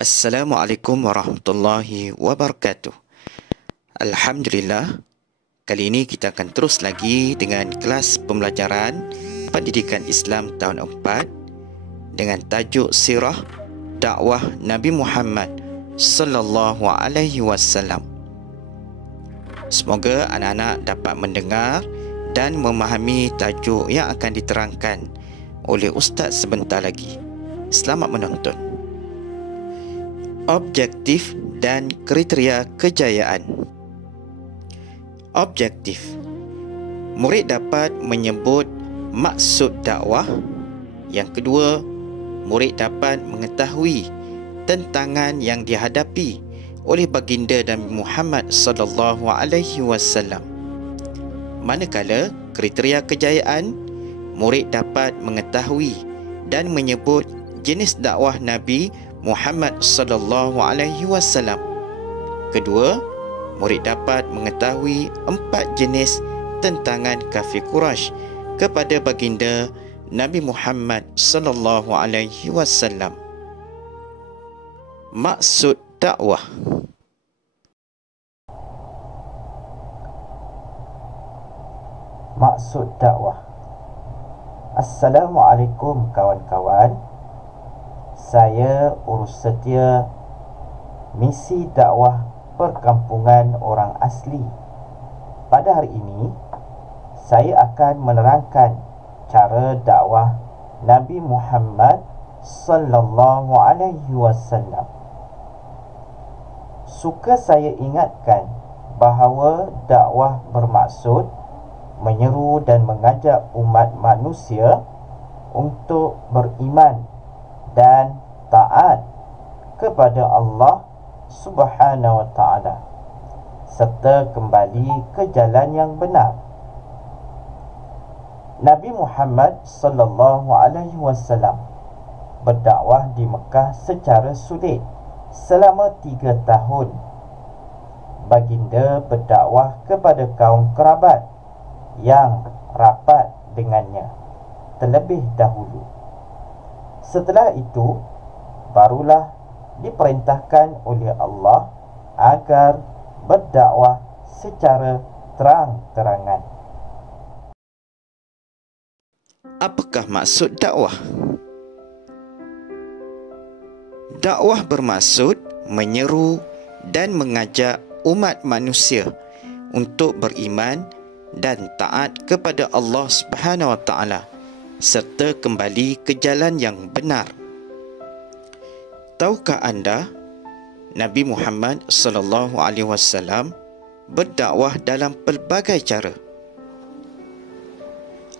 Assalamualaikum warahmatullahi wabarakatuh. Alhamdulillah, kali ini kita akan terus lagi dengan kelas pembelajaran Pendidikan Islam tahun 4 dengan tajuk Sirah Dakwah Nabi Muhammad sallallahu alaihi wasallam. Semoga anak-anak dapat mendengar dan memahami tajuk yang akan diterangkan oleh Ustaz sebentar lagi. Selamat menonton. Objektif dan kriteria kejayaan. Objektif. Murid dapat menyebut maksud dakwah. Yang kedua, murid dapat mengetahui tentangan yang dihadapi oleh baginda Nabi Muhammad sallallahu alaihi wasallam. Manakala kriteria kejayaan, murid dapat mengetahui dan menyebut jenis dakwah Nabi Muhammad sallallahu alaihi wasallam. Kedua, murid dapat mengetahui 4 jenis tentangan kafir Quraisy kepada baginda Nabi Muhammad sallallahu alaihi wasallam. Maksud dakwah. Maksud dakwah. Assalamualaikum kawan-kawan. Saya urus setia misi dakwah perkampungan orang asli. Pada hari ini, saya akan menerangkan cara dakwah Nabi Muhammad sallallahu alaihi wasallam. Suka saya ingatkan bahawa dakwah bermaksud menyeru dan mengajak umat manusia untuk beriman dan taat kepada Allah Subhanahu wa taala serta kembali ke jalan yang benar. Nabi Muhammad sallallahu alaihi wasallam berdakwah di Mekah secara sulit selama 3 tahun. Baginda berdakwah kepada kaum kerabat yang rapat dengannya terlebih dahulu. Setelah itu, barulah diperintahkan oleh Allah agar berdakwah secara terang-terangan. Apakah maksud dakwah? Dakwah bermaksud menyeru dan mengajak umat manusia untuk beriman dan taat kepada Allah Subhanahu wa taala serta kembali ke jalan yang benar. Tahukah anda, Nabi Muhammad sallallahu alaihi wasallam berdakwah dalam pelbagai cara.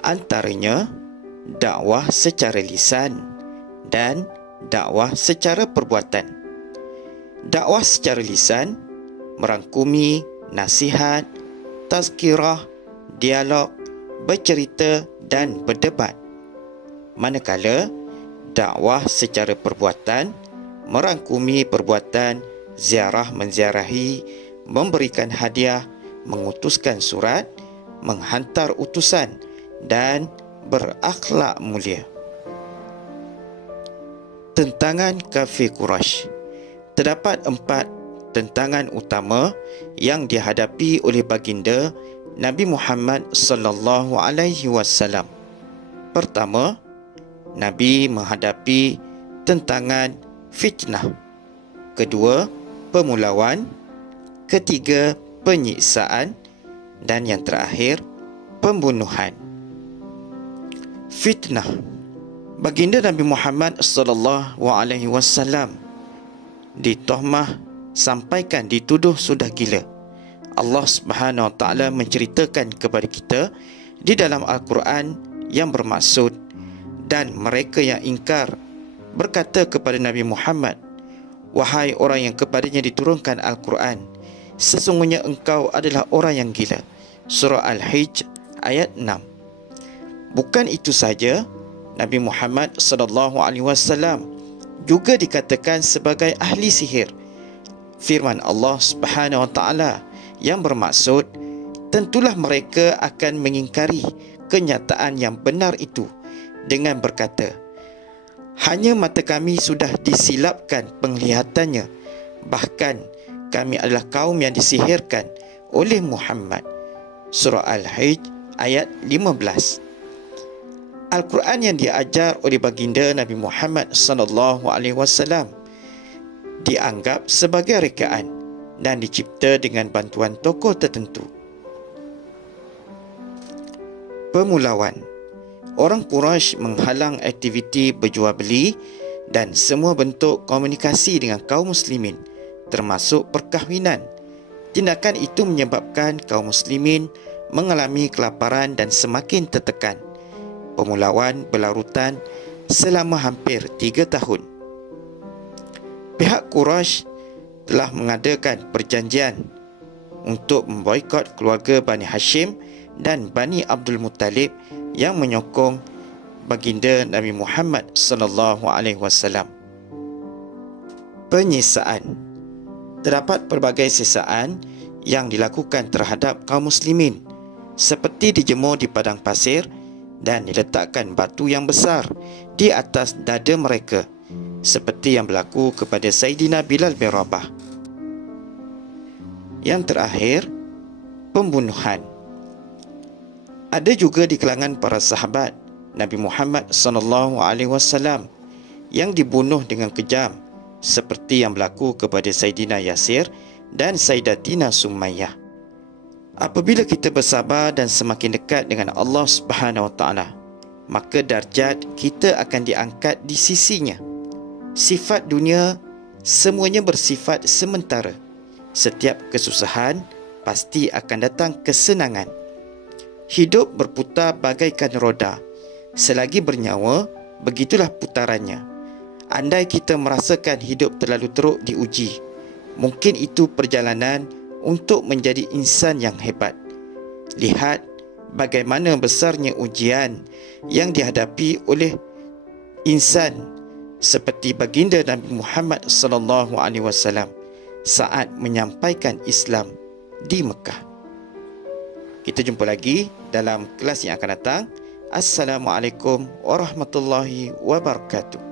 Antaranya dakwah secara lisan dan dakwah secara perbuatan. Dakwah secara lisan merangkumi nasihat, tazkirah, dialog, bercerita dan berdebat. Manakala dakwah secara perbuatan merangkumi perbuatan ziarah menziarahi, memberikan hadiah, mengutuskan surat, menghantar utusan dan berakhlak mulia. Tentangan kafir Quraisy. Terdapat 4 tentangan utama yang dihadapi oleh baginda Nabi Muhammad sallallahu alaihi wasallam. Pertama, Nabi menghadapi tentangan fitnah. Kedua, pemulauan. Ketiga, penyiksaan. Dan yang terakhir, pembunuhan. Fitnah. Baginda Nabi Muhammad sallallahu alaihi wasallam ditohmah, sampaikan dituduh sudah gila. Allah Subhanahu wa taala menceritakan kepada kita di dalam Al-Quran yang bermaksud, dan mereka yang ingkar berkata kepada Nabi Muhammad, "Wahai orang yang kepadanya diturunkan Al-Quran, sesungguhnya engkau adalah orang yang gila." Surah Al-Hijj ayat 6. Bukan itu saja, Nabi Muhammad sallallahu alaihi wasallam juga dikatakan sebagai ahli sihir. Firman Allah Subhanahu wa taala yang bermaksud, tentulah mereka akan mengingkari kenyataan yang benar itu dengan berkata, Hanya mata kami sudah disilapkan penglihatannya. Bahkan kami adalah kaum yang disihirkan oleh Muhammad. Surah Al-Hijj ayat 15. Al-Quran yang diajar oleh baginda Nabi Muhammad SAW dianggap sebagai rekaan dan dicipta dengan bantuan tokoh tertentu. Pemulawan. Orang Quraisy menghalang aktiviti berjual beli dan semua bentuk komunikasi dengan kaum muslimin, termasuk perkahwinan. Tindakan itu menyebabkan kaum muslimin mengalami kelaparan dan semakin tertekan. Pemulawan berlarutan selama hampir 3 tahun. Pihak Quraisy telah mengadakan perjanjian untuk memboikot keluarga Bani Hashim dan Bani Abdul Muttalib yang menyokong baginda Nabi Muhammad SAW. Penyisaan. Terdapat pelbagai sisaan yang dilakukan terhadap kaum muslimin, seperti dijemur di padang pasir dan diletakkan batu yang besar di atas dada mereka, seperti yang berlaku kepada Sayyidina Bilal bin Rabah. Yang terakhir, pembunuhan. Ada juga di kalangan para sahabat Nabi Muhammad SAW yang dibunuh dengan kejam, seperti yang berlaku kepada Sayyidina Yasir dan Sayyidatina Sumayyah. Apabila kita bersabar dan semakin dekat dengan Allah Subhanahu Wa Taala, maka darjat kita akan diangkat di sisinya. Sifat dunia semuanya bersifat sementara. Setiap kesusahan pasti akan datang kesenangan. Hidup berputar bagaikan roda. Selagi bernyawa, begitulah putarannya. Andai kita merasakan hidup terlalu teruk diuji, mungkin itu perjalanan untuk menjadi insan yang hebat. Lihat bagaimana besarnya ujian yang dihadapi oleh insan seperti baginda Nabi Muhammad SAW saat menyampaikan Islam di Mekah. Kita jumpa lagi dalam kelas yang akan datang. Assalamualaikum warahmatullahi wabarakatuh.